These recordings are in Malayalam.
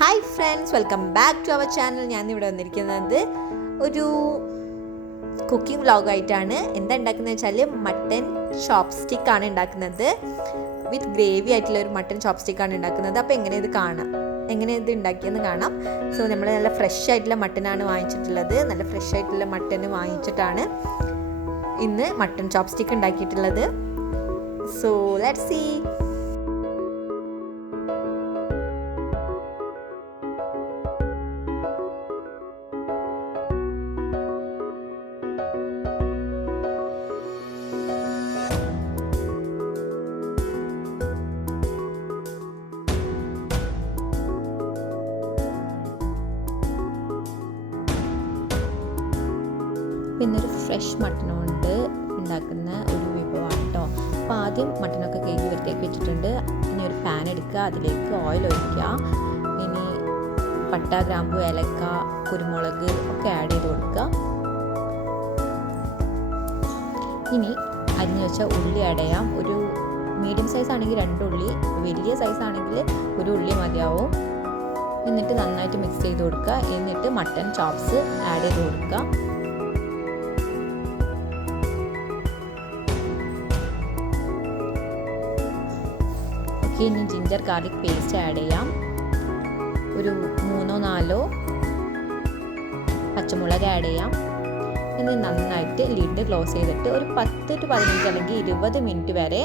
Hi friends, welcome back to our channel. ഞാൻ ഇവിടെ വന്നിരിക്കുന്നത് ഒരു കുക്കിംഗ് വ്ളോഗായിട്ടാണ്. എന്താ ഉണ്ടാക്കുന്നത് വെച്ചാൽ മട്ടൻ ചോപ്സ്റ്റിക് ആണ് ഉണ്ടാക്കുന്നത്. വിത്ത് ഗ്രേവി ആയിട്ടുള്ള ഒരു മട്ടൻ ചോപ്സ്റ്റിക് ആണ് ഉണ്ടാക്കുന്നത്. അപ്പോൾ എങ്ങനെ ഇത് ഉണ്ടാക്കിയെന്ന് കാണാം. സോ നമ്മൾ നല്ല ഫ്രഷ് ആയിട്ടുള്ള മട്ടനാണ് വാങ്ങിച്ചിട്ടുള്ളത്. നല്ല ഫ്രഷ് ആയിട്ടുള്ള മട്ടൻ വാങ്ങിച്ചിട്ടാണ് ഇന്ന് മട്ടൻ ചോപ്സ്റ്റിക് ഉണ്ടാക്കിയിട്ടുള്ളത്. So let's see. പിന്നെ ഒരു ഫ്രഷ് മട്ടൺ കൊണ്ട് ഉണ്ടാക്കുന്ന ഒരു വിഭവമാണ് കേട്ടോ. അപ്പോൾ ആദ്യം മട്ടനൊക്കെ കഴുകി വൃത്തിയാക്കി വെച്ചിട്ടുണ്ട്. ഇനി ഒരു പാൻ എടുക്കുക, അതിലേക്ക് ഓയിൽ ഒഴിക്കുക. ഇനി പട്ട, ഗ്രാമ്പു, ഏലക്ക, കുരുമുളക് ഒക്കെ ആഡ് ചെയ്ത് കൊടുക്കുക. ഇനി അരിഞ്ഞു വെച്ച ഉള്ളി ആഡ് ചെയ്യാം. ഒരു മീഡിയം സൈസ് ആണെങ്കിൽ 2 ഉള്ളി, വലിയ സൈസ് ആണെങ്കിൽ 1 ഉള്ളി മതിയാവും. എന്നിട്ട് നന്നായിട്ട് മിക്സ് ചെയ്ത് കൊടുക്കുക. എന്നിട്ട് മട്ടൻ ചോപ്സ് ആഡ് ചെയ്ത് കൊടുക്കുക. ഇനി ജിഞ്ചർ ഗാർലിക് പേസ്റ്റ് ആഡ് ചെയ്യാം. ഒരു 3-4 പച്ചമുളക് ആഡ് ചെയ്യാം. ഇനി നന്നായിട്ട് ലിഡ് ക്ലോസ് ചെയ്തിട്ട് ഒരു 10-15 അല്ലെങ്കിൽ 20 മിനിറ്റ് വരെ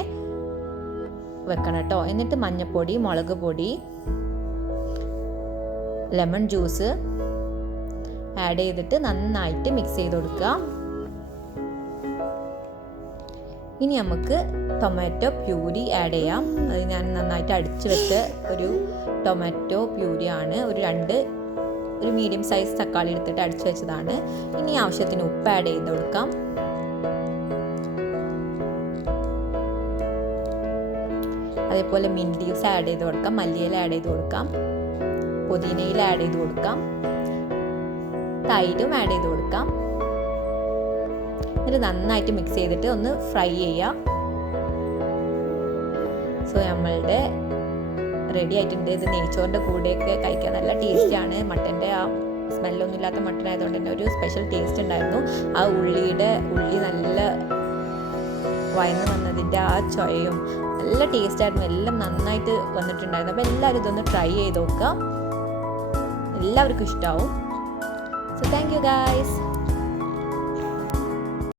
വെക്കണം കേട്ടോ. എന്നിട്ട് മഞ്ഞൾപ്പൊടി, മുളക് പൊടി, ലെമൺ ജ്യൂസ് ആഡ് ചെയ്തിട്ട് നന്നായിട്ട് മിക്സ് ചെയ്ത് കൊടുക്കുക. ഇനി നമുക്ക് ടൊമാറ്റോ പ്യൂരി ആഡ് ചെയ്യാം. അത് ഞാൻ നന്നായിട്ട് അടിച്ചു വെച്ച ഒരു ടൊമാറ്റോ പ്യൂരിയാണ്. ഒരു മീഡിയം സൈസ് തക്കാളി എടുത്തിട്ട് അടിച്ചു വെച്ചതാണ്. ഇനി ആവശ്യത്തിന് ഉപ്പ് ആഡ് ചെയ്ത് കൊടുക്കാം. അതേപോലെ മിൻറ്റ് ലീവ്സ് ആഡ് ചെയ്ത് കൊടുക്കാം. മല്ലിയില ആഡ് ചെയ്ത് കൊടുക്കാം. പുതിനയില ആഡ് ചെയ്ത് കൊടുക്കാം. തൈരും ആഡ് ചെയ്ത് കൊടുക്കാം. എന്നിട്ട് നന്നായിട്ട് മിക്സ് ചെയ്തിട്ട് ഒന്ന് ഫ്രൈ ചെയ്യുക. സോ നമ്മളുടെ റെഡി ആയിട്ടുണ്ട്. ഇത് നെയ്ച്ചോറിൻ്റെ കൂടെയൊക്കെ കഴിക്കാൻ നല്ല ടേസ്റ്റിയാണ്. മട്ടൻ്റെ ആ സ്മെല്ലൊന്നും ഇല്ലാത്ത മട്ടൺ ആയതുകൊണ്ട് തന്നെ ഒരു സ്പെഷ്യൽ ടേസ്റ്റ് ഉണ്ടായിരുന്നു. ആ ഉള്ളി നല്ല വയന്ന് വന്നതിൻ്റെ ആ ചൊയയും നല്ല ടേസ്റ്റായിരുന്നു. എല്ലാം നന്നായിട്ട് വന്നിട്ടുണ്ടായിരുന്നു. അപ്പോൾ എല്ലാവരും ഇതൊന്ന് ട്രൈ ചെയ്ത് നോക്കുക. എല്ലാവർക്കും ഇഷ്ടമാവും. So thank you guys.